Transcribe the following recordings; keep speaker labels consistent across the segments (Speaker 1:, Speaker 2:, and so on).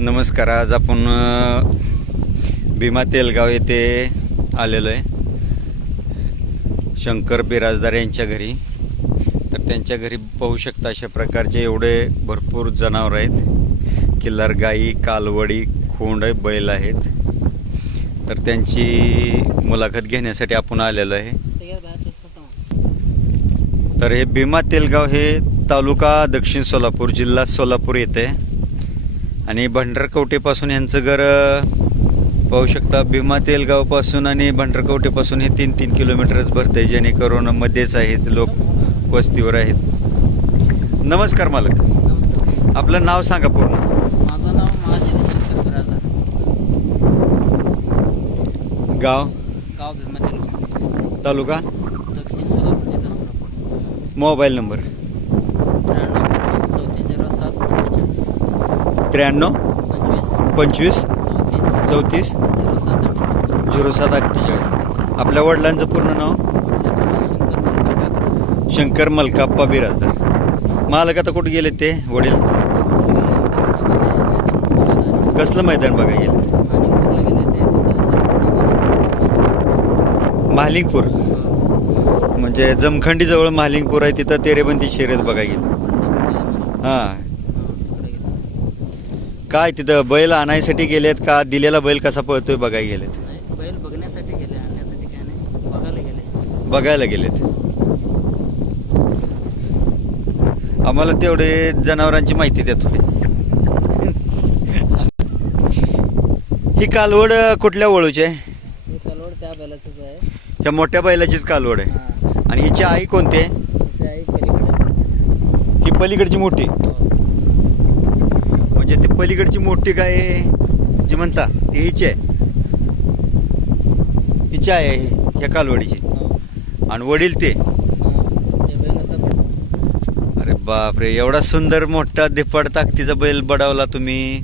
Speaker 1: नमस्कार आज आपण भीमा तेलगाव येथे आलेलो आहे. शंकर बिराजदार यांच्या घरी. तर त्यांच्या घरी पाहू शकता अशा प्रकारचे एवढे भरपूर जनावर आहेत. किल्लार गाई कालवडी खोंड बैल आहेत. तर त्यांची मुलाखत घेण्यासाठी आपण आलेलो आहे. तर हे भीमा तेलगाव हे तालुका दक्षिण सोलापूर जिल्हा सोलापूर येथे आणि भंडारकवटेपासून यांचं घर पाहू शकता भीमा तेलगावपासून आणि भंडारकवटेपासून हे तीन तीन किलोमीटरच भरते जेणेकरून मध्येच आहेत लोक वस्तीवर आहेत. नमस्कार मालक. आपलं नाव सांगा पूर्ण.
Speaker 2: माझं नाव महाजनी बिराजदार
Speaker 1: गाव?
Speaker 2: गाव
Speaker 1: तालुका?
Speaker 2: दक्षिण सोलापूर जिल्हा सोलापूर.
Speaker 1: मोबाईल नंबर
Speaker 2: त्र्याण्णव पंचवीस चौतीस झिरो सात अठ्ठेचाळीस
Speaker 1: त्र्याण्णव
Speaker 2: पंचवीस चौतीस झिरो सात अठ्ठेचाळीस.
Speaker 1: आपल्या वडिलांचं पूर्ण नाव?
Speaker 2: शंकर
Speaker 1: मलकाप्पा बिराजदार. मालक आता कुठे गेले ते वडील? कसलं मैदान बघा गेले? महालिंगपूर म्हणजे जमखंडीजवळ महालिंगपूर आहे तिथं तेरेबंदी शर्यत बघा गेली. हां. काय तिथं बैल आणायसाठी गेलेत का? दिलेला बैल कसा पळतोय बघाय गेलेत?
Speaker 2: बैल बघण्यासाठी गेले आणण्यासाठी काय नाही. बघायला गेले.
Speaker 1: बघायला गेलेत. आम्हाला तेवढे जनावरांची माहिती द्या थोडी. ही कालवड कुठल्या वळूची आहे?
Speaker 2: हे कलवड त्या बैलाचंच आहे.
Speaker 1: ह्या मोठ्या बैलाचीच कालवड आहे.
Speaker 2: हा.
Speaker 1: आणि हिची आई कोणती आहे?
Speaker 2: त्याची आई पलीकडे
Speaker 1: ही पलीकडची मोठी.
Speaker 2: हो.
Speaker 1: म्हणजे ती पलीकडची मोठी काय जी म्हणता ती हिची आहे. हिची आहे ह्या कालवडीची.
Speaker 2: हो.
Speaker 1: आणि वडील ते. अरे बापरे एवढा सुंदर मोठा दिप्पाड ताकदीचा बैल बडावला तुम्ही.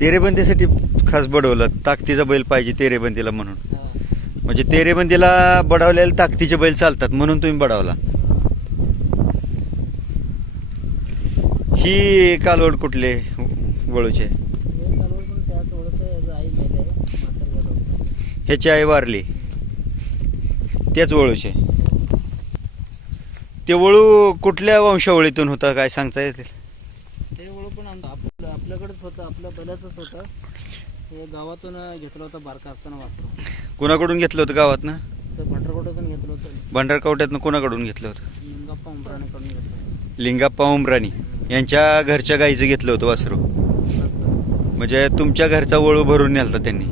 Speaker 1: तेरेबंदीसाठी खास बडवलं ताकदीचा बैल पाहिजे तेरेबंदीला म्हणून.
Speaker 2: हा.
Speaker 1: म्हणजे तेरेबंदीला बडावलेले ताकदीचे बैल चालतात म्हणून तुम्ही बडावला. ही कालवड कुठले? वळूचे. ह्याची आई वारली. त्याच वळूचे. ते वळू कुठल्या वंशावळीतून होता? काय सांगता येतील?
Speaker 2: ते ओळख पण आपल्याकडेच होतं. आपल्या बैलाचंच होतं. हे गावातून घेतलं होतं बारका असताना वापरून
Speaker 1: कुणाकडून घेतलं होतं गावातनं?
Speaker 2: तर भंडारकोटातून घेतलं होतं.
Speaker 1: भंडारकवट्यातनं कुणाकडून घेतलं होतं?
Speaker 2: लिंगप्पा उमराणेकडून घेतलं.
Speaker 1: लिंगाप्पा उमराणी. यांच्या घरच्या गाईचं घेतलं होतं वासरू. म्हणजे तुमच्या घरचा वळू भरून नेलता त्यांनी.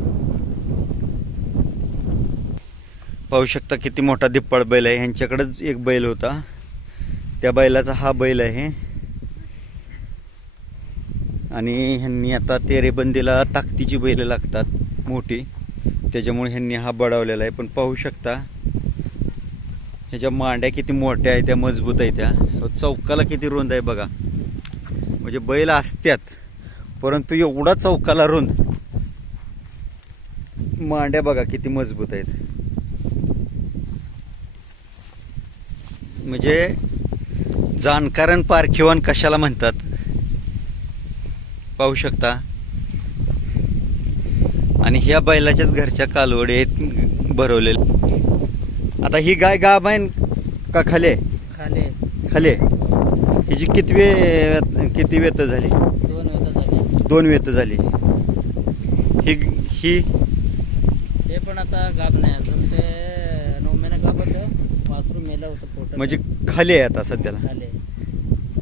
Speaker 1: पाहू शकता किती मोठा दिप्पाळ बैल आहे. ह्यांच्याकडंच एक बैल होता. त्या बैलाचा हा बैल आहे. आणि ह्यांनी आता तेरेबंदीला ताकदीची बैल लागतात मोठी. त्याच्यामुळे ह्यांनी हा बडावलेला आहे. पण पाहू शकता ह्याच्या मांड्या किती मोठ्या आहेत त्या मजबूत आहेत त्या. चौकाला किती रुंद आहे बघा. म्हणजे बैल असत्यात. परंतु एवढा चौकाला रुंद. मांड्या बघा किती मजबूत आहेत. म्हणजे जाणकारण पारखिवान कशाला म्हणतात? पाहू शकता? आणि ह्या बैलाच्याच घरच्या कालवडी आहेत भरवलेल्या आता ही गाय आहे का खाले?
Speaker 2: खाले.
Speaker 1: खाले. हिची किती वे किती वेत झाली?
Speaker 2: दोन वेळा झाले.
Speaker 1: दोन वेत झाली. ही ही?
Speaker 2: ते पण आता गाब नाही. अजून ते नऊ महिने गाब होतं वासरू मेलं होतं पोटात.
Speaker 1: म्हणजे खाली आहे आता सध्याला?
Speaker 2: खाले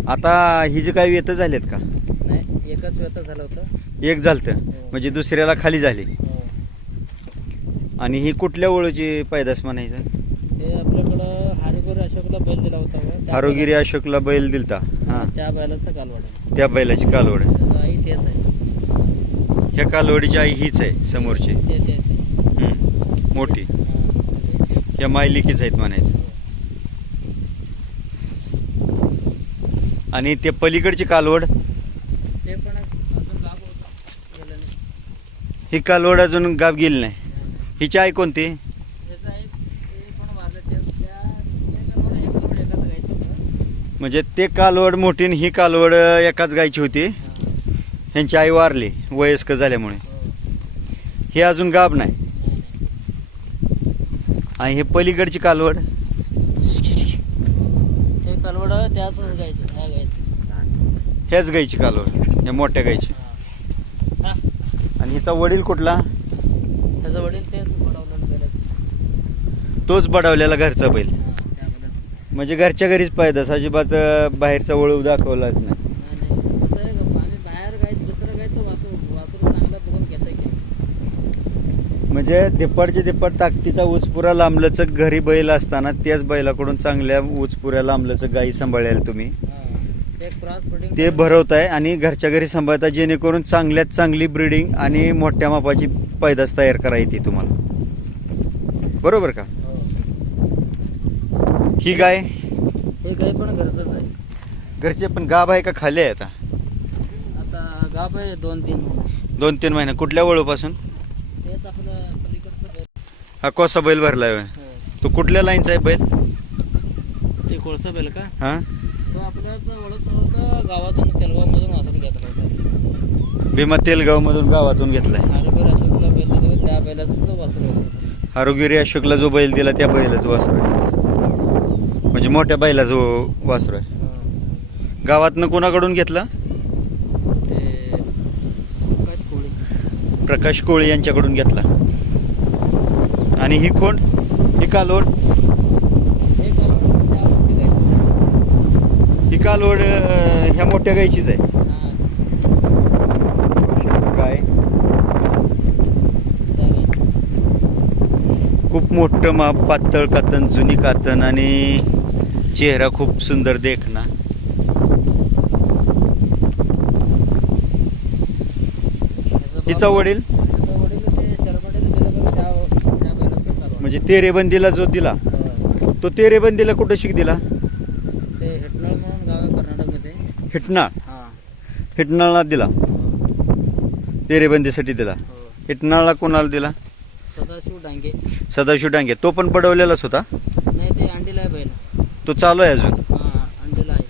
Speaker 1: आता ही जी काही वेत झालेत का?
Speaker 2: नाही एकच वेळ झालं होतं.
Speaker 1: एक झालत. म्हणजे दुसऱ्याला खाली झाली.
Speaker 2: हो.
Speaker 1: आणि ही कुठल्या ओळूची पैदास म्हणायचं?
Speaker 2: ते आपल्याकडं हारिगोरी अशोकला बैल दिला होता. बघा. त्या
Speaker 1: आरोगिरी अशोकला बैल दिलता. हा
Speaker 2: त्या बैलाचा कालवाड आहे.
Speaker 1: त्या बैलाची कालवड
Speaker 2: त्याचं आई तेच आहे.
Speaker 1: ह्या कालवडीची आई हीच आहे समोरची.
Speaker 2: ते.
Speaker 1: हम्म. मोठी.
Speaker 2: हा, ते-
Speaker 1: ह्या मायलिकीच आहेत म्हणायचं. आणि ते पलीकडची कालवड?
Speaker 2: ते पण अजून गाब होतं गेलं नाही.
Speaker 1: ही कालवड अजून गाब गेली नाही. हिची आई कोणती
Speaker 2: त्याचं आहे ते पण वाजत त्या त्या- ते कलवड हे कलवड एकाच गायचं होतं
Speaker 1: म्हणजे ते कालवड मोठी आणि ही कालवड एकाच गायची होती ह्यांची आई वारली वयस्कर झाल्यामुळे
Speaker 2: हो.
Speaker 1: अजून गाब नाही. आणि हे पलीकडची कालवड
Speaker 2: हे कालवड त्याच गायचं ह्या गायचं
Speaker 1: ह्याच गायची कालवड या मोठ्या गायची. आणि हिचा वडील कुठला
Speaker 2: त्याचा वडील.
Speaker 1: तोच बडावलेला घरचा बैल. म्हणजे घरच्या घरीच पायदास अजिबात बाहेरचा वळू दाखवलाच नाही. म्हणजे दिप्पाडचे दिप्पाड ताकदीचा उचपुरा लांबल्याचं घरी बैल असताना त्याच बैलाकडून चांगल्या उचपुऱ्या लांबल्याचं गाई सांभाळाल तुम्ही.
Speaker 2: ते
Speaker 1: भरवताय आणि घरच्या घरी सांभाळता जेणेकरून चांगल्यात चांगली ब्रीडिंग आणि मोठ्या मापाची पैदास तयार करायची तुम्हाला. बरोबर का?
Speaker 2: हो.
Speaker 1: गाय?
Speaker 2: हे गाय पण घरचंच आहे.
Speaker 1: घरचे पण गाभ आहे का खाली आहे आता?
Speaker 2: आता गाभ आहे दोन तीन म्हणून
Speaker 1: दोन तीन महिने. कुठल्या वळूपासून?
Speaker 2: तेच आपलं पलीकडचं.
Speaker 1: हा कोसा बैल भरलाय होय.
Speaker 2: हो.
Speaker 1: तो कुठल्या लाईनचा आहे बैल?
Speaker 2: ते कोळसा बैल का?
Speaker 1: हा?
Speaker 2: तो आपल्याच ओळख गावातून तेलगावमधून वाचून घेतला होता
Speaker 1: भीमा तेलगाव मधून गावातून घेतलाय.
Speaker 2: आरोग्य अशोकला बैल होता त्या बैलाचं वासरू होता
Speaker 1: आरोग्य अशोकला जो बैल दिला त्या बैलाचं वासरू आहे. म्हणजे मोठ्या बैला जो वासरू आहे. गावातनं कोणाकडून घेतला?
Speaker 2: ते प्रकाश कोळी.
Speaker 1: प्रकाश कोळी यांच्याकडून घेतला. आणि ही कोण? ही कालवड
Speaker 2: हे करून त्या मोठी गायचं.
Speaker 1: ही कालवड अं, ह्या मोठ्या गायचीच आहे.
Speaker 2: हा,
Speaker 1: काय. खूप मोठं माप पातळ कातन जुनी कातन आणि चेहरा खूप सुंदर देखना हिचा वडील. म्हणजे तेरेबंदीला जो दिला. तो तेरेबंदीला कुठं शिक दिला?
Speaker 2: ते हेटनाळ हा.
Speaker 1: हिटनाळला दिला. तेरेबंदीसाठी दिला.
Speaker 2: हो.
Speaker 1: हिटनाळला कोणाला दिला?
Speaker 2: सदाशिव डांगे.
Speaker 1: सदाशिव डांगे. तो पण पडवलेलाच होता?
Speaker 2: नाही ते
Speaker 1: चालू आहे अजून.
Speaker 2: हा अंडीला आहे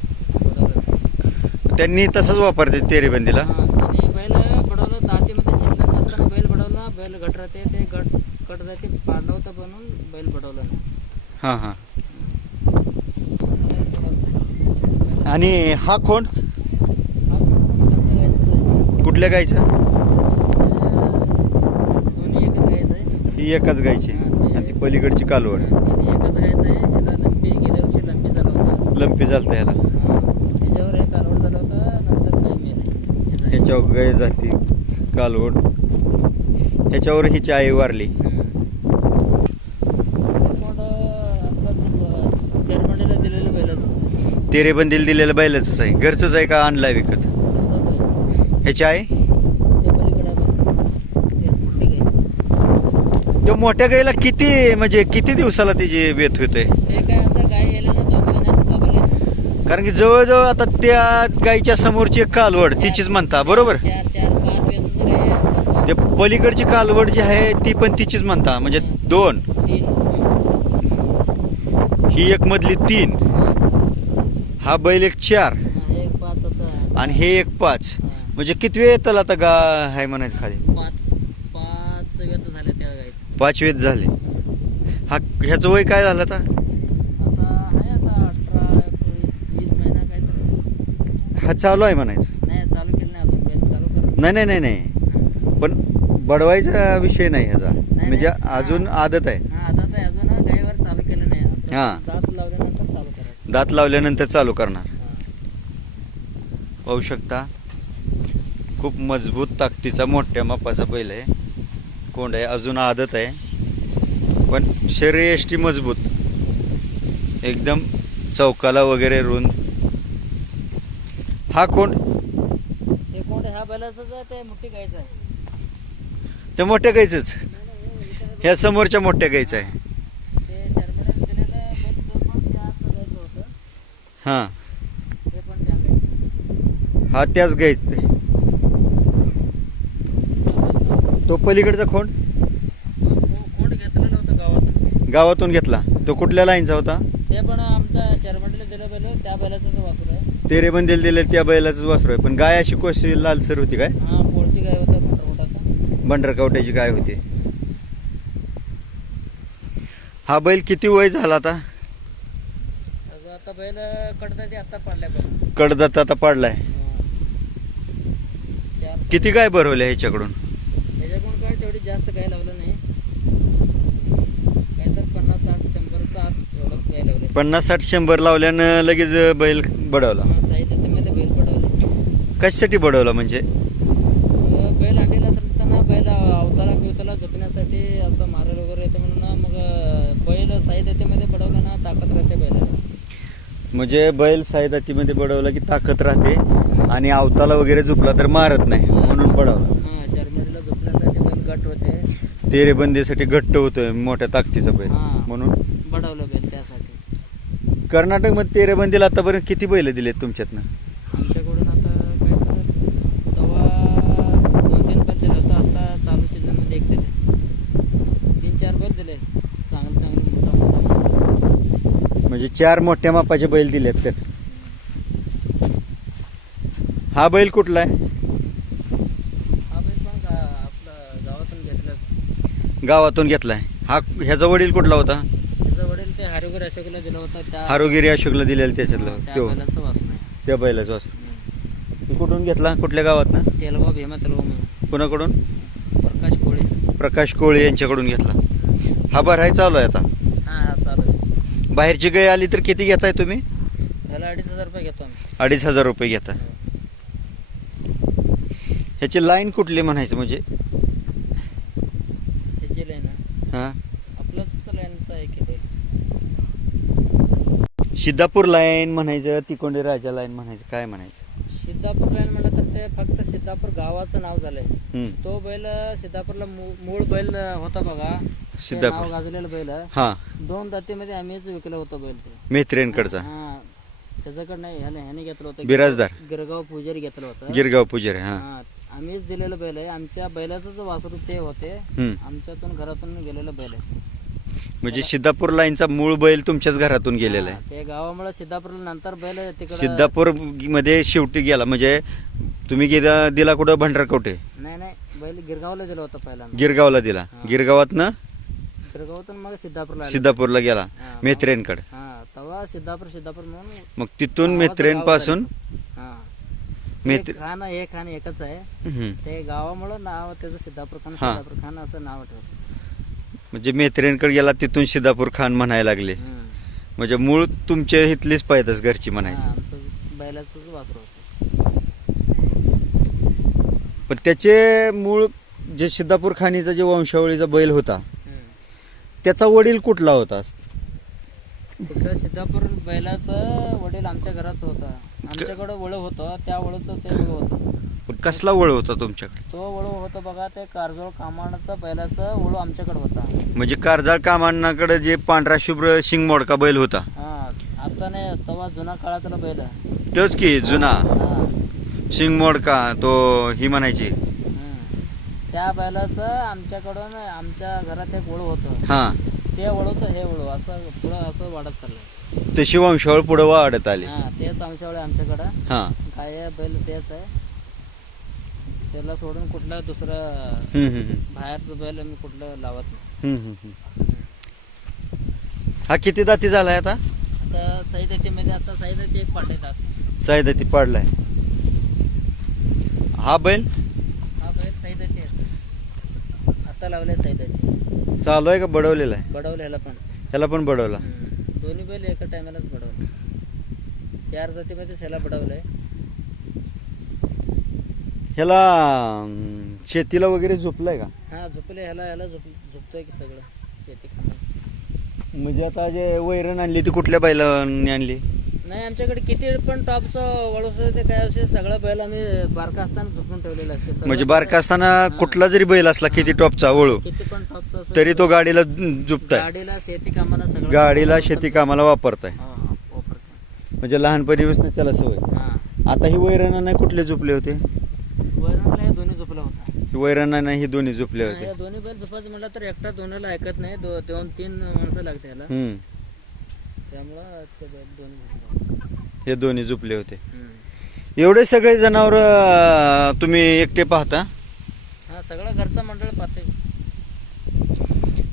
Speaker 2: बरोबर.
Speaker 1: त्यांनी तसंच वापरते तेरेबंदीला.
Speaker 2: हा त्याने बैल बडवलं दातीमध्ये असताना बैल बडवला बैल घट राहते ते घट कट राहते पाडलं होतं म्हणून बैल बडवलं.
Speaker 1: हां हां. आणि हा कोण कुठल्या गायचा?
Speaker 2: दोन्ही एकच गायचं आहे.
Speaker 1: ही एकाच गायची. आणि ती पलीकडची कालवड
Speaker 2: तिन्ही एकच गायचं आहे त्याला लंपी गेल्या वर्षी लंपी झाला होता
Speaker 1: लंपी चालतं ह्याला
Speaker 2: हा. कालवड झाला होता नंतर
Speaker 1: ह्याच्यावर गाय झाली कालवड. ह्याच्यावर हिची आई वारली.
Speaker 2: बैलाचं.
Speaker 1: तेरेबंदीला दिलेलं बैलाच आहे. घरचंच आहे का आणलाय विकत? ह्याची आई?
Speaker 2: ते
Speaker 1: मोठ्या गायला किती म्हणजे किती दिवसाला तिची वेत होते
Speaker 2: ते काय आता गाय यायला ना दोन महिन्यात गावाला
Speaker 1: कारण की जवळजवळ आता त्या गायच्या समोरची एक कालवड तिचीच म्हणता बरोबर? ते पलीकडची कालवड जी आहे ती पण तिचीच म्हणता म्हणजे दोन. ही एक मधली तीन. हा. बैल एक चार. आणि हे एक पाच. म्हणजे किती वेळ येताल आता गा आहे म्हणायचं खाली?
Speaker 2: पाच वेळ झाले.
Speaker 1: हा ह्याचं वय काय झालं आता
Speaker 2: आहे आता अठरा वीस वीस महिना काय तर
Speaker 1: हा चालू आहे म्हणायचं.
Speaker 2: नाही चालू केलं नाही अजून. बैल चालू कर
Speaker 1: नाही नाही नाही नाही. पण बडवायचा विषय नाही ह्याचा. म्हणजे. अजून आदत आहे.
Speaker 2: हा आता अजून चालू केलं नाही. आता
Speaker 1: हा.
Speaker 2: दात लावल्यानंतर चालू करायचं.
Speaker 1: दात लावल्यानंतर चालू करणार. पाहू शकता. खूप मजबूत ताकदीचा मोठ्या मापाचा बैल आहे. कोंड आहे. अजून आदत आहे. पण शरीर यष्टी मजबूत. एकदम चौकाला वगैरे रुंद. हा कोण?
Speaker 2: ते कोण ह्या बैलाचंच आहे ते मोठी गायचं आहे.
Speaker 1: ते मोठ्या
Speaker 2: हे इथं
Speaker 1: ह्या समोरच्या मोठ्या गाईचं आहे.
Speaker 2: ते शर्मण्याने दिलेलं बैल तो पण त्या गायचं होतं.
Speaker 1: हां.
Speaker 2: हे पण त्या गायचं
Speaker 1: हा त्याच गाईच तो पलीकडचा खोंड
Speaker 2: कोण घेतलेलं होतं गावातून?
Speaker 1: गावातून घेतला. तो कुठल्या लाईनचा होता?
Speaker 2: ते पण आमच्या शर्मंडीला दिलं बैल त्या बैलाचं आहे
Speaker 1: तेरे बंदेल दिले त्या बैलाच वासरू आहे. पण गाय अशी कोशी लालसर होती काय?
Speaker 2: हा पोळशी गाय होता भंडारकोटाचा
Speaker 1: बंडरकावट्याची गाय होती. हा बैल किती वय झाला आता?
Speaker 2: आता बैल कडता ते आता पाडल्या बघ
Speaker 1: कडदात आता पाडलाय.
Speaker 2: चार
Speaker 1: किती गाय भरवल्या ह्याच्याकडून
Speaker 2: काय तेवढी जास्त गाय लावलं नाही. काय तर पन्नास साठ शंभरचा आत एवढंच गाय लावले.
Speaker 1: पन्नास साठ शंभर लावल्यानं लगेच बैल बडवला
Speaker 2: साहित्यमध्ये बैल पडवले
Speaker 1: कशासाठी बडवला म्हणजे?
Speaker 2: बैल आणलेला असेल तर ना बैल अवताला बिवताला झोपण्यासाठी असं मारायला वगैरे येतं म्हणून मग बैल साहित्यामध्ये पडवलं ना ताकद राहते बैलाला.
Speaker 1: म्हणजे बैल सायदातीमध्ये बडवला की ताकद राहते आणि अवताला वगैरे झुपला तर मारत नाही म्हणून बडवला.
Speaker 2: हा शर्मिळीला झोपण्यासाठी बैल गट होते.
Speaker 1: तेरे बंदीसाठी घट्ट होतोय मोठ्या ताकदीचा बैल
Speaker 2: हा.
Speaker 1: म्हणून.
Speaker 2: बडवलं बैल त्यासाठी.
Speaker 1: कर्नाटकमध्ये तेरे बंदीला आतापर्यंत किती बैल दिलेत तुमच्यातनं
Speaker 2: आमच्याकडून आता काय करतात तेव्हा दोन तीन बैल दिले होतं आता चालू सीझनमध्ये एक दिले तीन चार बैल दिले चांगले चांगले मोठा मोठा
Speaker 1: म्हणजे चार मोठ्या मापाचे बैल दिलेत तर हा बैल कुठला आहे?
Speaker 2: हा गावातून घेतलं
Speaker 1: गावातून घेतलाय. हा ह्याचा वडील कुठला होता?
Speaker 2: त्याचा वडील ते हारोगर अशोकला दिला होता त्या
Speaker 1: हारोगिरी अशोकला दिलेला त्याच्यातला
Speaker 2: त्या.
Speaker 1: तो त्या बैलाचा वासरू तू कुठून घेतला? कुठल्या गावात ना
Speaker 2: तेलगाव भीमा तेलगाव म्हणून.
Speaker 1: कुणाकडून?
Speaker 2: प्रकाश कोळे.
Speaker 1: प्रकाश कोळे यांच्याकडून घेतला. हा भराय चालू आहे आता. बाहेरची गाय आली तर किती घेताय तुम्ही?
Speaker 2: ह्याला अडीच हजार रुपये घेतो आम्ही.
Speaker 1: अडीच हजार रुपये घेता. ह्याची लाईन कुठली म्हणायचं म्हणजे?
Speaker 2: त्याची लाईन.
Speaker 1: हा?
Speaker 2: आपलंच लाईनचं आहे की ते?
Speaker 1: सिद्धापूर लाईन म्हणायचं तिकोंडे राजा लाईन म्हणायचं काय म्हणायचं?
Speaker 2: सिद्धापूर लाईन म्हणलं तर फक्त सिद्धापूर गावाचं नाव झालंय. तो बैल सिद्धापूरला मूळ बैल होता बघा.
Speaker 1: सिद्धापूर.
Speaker 2: गाजलेलं बैल.
Speaker 1: हा.
Speaker 2: दोन जातीमध्ये आम्हीच विकलं होतं बैल
Speaker 1: मेत्रेंकडचा
Speaker 2: हा. त्याच्याकडे नाही ह्याने ह्याने घेतलं होतं.
Speaker 1: बिराजदार.
Speaker 2: गिरगाव पुजारी घेतलं होतं.
Speaker 1: गिरगाव पुजारी हा.
Speaker 2: आम्हीच दिलेलं बैल आहे. आमच्या बैलाचं वासरू ते होते. आमच्यातून घरातून गेलेलं बैल आहे.
Speaker 1: म्हणजे सिद्धापूर लाईनचा मूळ बैल तुमच्याच घरातून गेलेला आहे.
Speaker 2: ते गावामुळे सिद्धापूरला नंतर बैल
Speaker 1: सिद्धापूरमध्ये शेवटी गेला. म्हणजे तुम्ही गेला दिला कुठं? भंडारकोटे
Speaker 2: नाही नाही. बैल गिरगावला दिलं होतं पहिल्यांदा.
Speaker 1: गिरगावला दिला. गिरगावातनं?
Speaker 2: गिरगावातून मग सिद्धापूरला आलं.
Speaker 1: सिद्धापूरला गेला.
Speaker 2: हा,
Speaker 1: मेत्रेंकडे
Speaker 2: हा तेव्हा सिद्धापूर सिद्धापूर म्हणून
Speaker 1: मग तिथून
Speaker 2: गावाचं
Speaker 1: मेत्रेन नावपासून
Speaker 2: झालं. हा
Speaker 1: मेत्र
Speaker 2: ते खान हे खान एकच आहे.
Speaker 1: हम्म.
Speaker 2: ते गावामुळं नाव त्याचं सिद्धापूर खान
Speaker 1: हा.
Speaker 2: सिद्धापूर खान असं नाव ठेवलं.
Speaker 1: म्हणजे मेत्रेंकडे गेला तिथून सिद्धापूर खान म्हणायला लागले.
Speaker 2: हम्म.
Speaker 1: म्हणजे मूळ तुमच्या इथलीच पाहिजेच घरची
Speaker 2: हा,
Speaker 1: म्हणायची
Speaker 2: आमचं बैलाचंच वासरू होतं.
Speaker 1: पण त्याचे मूळ जे सिद्धापूर खानीचा जे वंशावळीचा बैल होता. त्याचा वडील कुठला होता?
Speaker 2: सिद्धापूर बैलाचं वडील आमच्या घरात होता. आमच्याकडं वळ होतं त्या वळूचं ते वळ होतं.
Speaker 1: पण कसला वळ होता तुमच्याकडे?
Speaker 2: तो वळू होतं बघा ते कारजोळ कामानाचा बैलाचं वळू आमच्याकडे होता.
Speaker 1: म्हणजे कारजाळ कामांनाकडे जे पांढरा शुभ्र शिंग मोडका बैल होता.
Speaker 2: हा आता नाही तेव्हा जुना काळातला बैल आहे.
Speaker 1: तोच की जुना.
Speaker 2: हा.
Speaker 1: शिंग मोडका तो ही म्हणायची.
Speaker 2: हम्म. त्या बैलाचं आमच्याकडून आमच्या घरात एक वळू होतं.
Speaker 1: हा.
Speaker 2: ते वळूचं हे वळू असं पुढं असं वाढत चाललंय.
Speaker 1: तशी वंशावळ पुढे वाढत आली.
Speaker 2: हा तेच आमच्याकडे आमच्याकडं.
Speaker 1: हा.
Speaker 2: काय बैल तेच आहे. त्याला सोडून कुठला दुसरा
Speaker 1: हम्म, हम्म, हम्म.
Speaker 2: बाहेरचं बैल मी कुठलं लावत नाही.
Speaker 1: हम्म, हम्म, हम्म. हा किती दाती झालाय आता?
Speaker 2: आता साईदातीमध्ये आता साईदाती एक पाठ येतात
Speaker 1: सायदाती पाडलाय. हा बैल?
Speaker 2: हा बैल आहे आता लावले साईदाती
Speaker 1: चालू आहे का बडवलेला आहे?
Speaker 2: बडवलं ह्याला पण.
Speaker 1: ह्याला पण बडवला.
Speaker 2: हम्म. दोन्ही बैल एका टायमालाच बडवलं. चार जातीमध्येच ह्याला बडवलंय.
Speaker 1: ह्याला अं, शेतीला वगैरे झोपलाय का?
Speaker 2: हा झोपले. ह्याला ह्याला झोप झोपतोय की सगळं. शेती कामाला
Speaker 1: म्हणजे आता जे वैरण आणली ती कुठल्या बैलांनी आणली?
Speaker 2: नाही आमच्याकडे किती पण टॉपचं वळूस ते काय असे सगळं बैल आम्ही बारका असताना झोपून ठेवलेलं असते.
Speaker 1: म्हणजे बारका असताना कुठला जरी बैल असला किती टॉपचा वळू
Speaker 2: किती पण टॉपचं
Speaker 1: तरी तो गाडीला झुपताय
Speaker 2: गाडीला शेती कामाला सगळं
Speaker 1: गाडीला शेती कामाला वापरताय.
Speaker 2: हा, वापरतो.
Speaker 1: म्हणजे लहानपणी त्याला सवय.
Speaker 2: हा.
Speaker 1: आता ही वैरण नाही कुठले झोपले होते?
Speaker 2: वैरणला हे दोन्ही झोपला होता.
Speaker 1: वैरण नाही ही दोन्ही झोपले होते.
Speaker 2: या दोन्ही बैल झोपायचं म्हटलं तर एकटा दोन्हीला ऐकत नाही दो- दोन तीन माणसं लागते
Speaker 1: हम्म.
Speaker 2: त्यामुळं ते बैल.
Speaker 1: हे दोन्ही झोपले होते. एवढे सगळे जनावर तुम्ही एकटे पाहता?
Speaker 2: हा सगळं घरचं मंडळ पाहते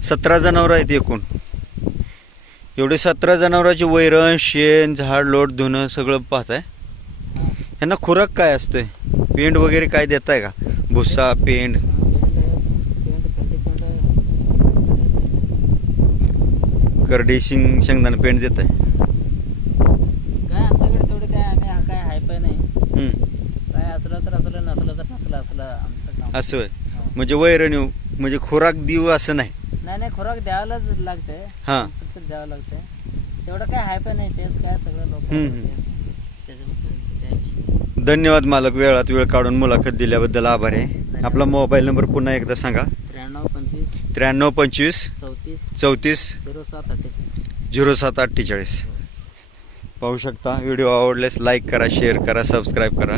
Speaker 1: सतरा जनावर आहेत एकूण. एवढे सतरा जनावरांची वैरण शेण झाड लोट धुणं सगळं पाहताय.
Speaker 2: हा.
Speaker 1: यांना खुराक काय असतोय? पेंड वगैरे काय देताय का? भुसा पेंड,
Speaker 2: पेंड, खर्डी पेंड.
Speaker 1: करडी शिंग शेंगदाणा पेंड देताय.
Speaker 2: काय आमच्याकडे तेवढे काय आम्ही हा काय हाय पाय नाही.
Speaker 1: हम्म.
Speaker 2: काय असलं तर असलं नसलं तर नसलं असलं आमचं काम.
Speaker 1: असं होय.
Speaker 2: हो.
Speaker 1: म्हणजे वैरण येऊ म्हणजे खुराक देऊ असं नाही.
Speaker 2: नाही नाही खोराक द्यायलाच लागतंय.
Speaker 1: हां.
Speaker 2: द्यावं लागतंय. तेवढं काय हाय पण नाही तेच काय सगळं लोक
Speaker 1: हम्म, धन्यवाद मालक वेळात वेळ काढून मुलाखत दिल्याबद्दल आभार आहे. आपला मोबाईल नंबर पुन्हा एकदा सांगा.
Speaker 2: त्र्याण्णव पंचवीस.
Speaker 1: त्र्याण्णव पंचवीस.
Speaker 2: चौतीस.
Speaker 1: चौतीस.
Speaker 2: झिरो सात अठ्ठेचाळीस
Speaker 1: झिरो सात अठ्ठेचाळीस पाहू शकता. व्हिडिओ आवडल्यास लाईक करा शेअर करा सबस्क्राईब करा.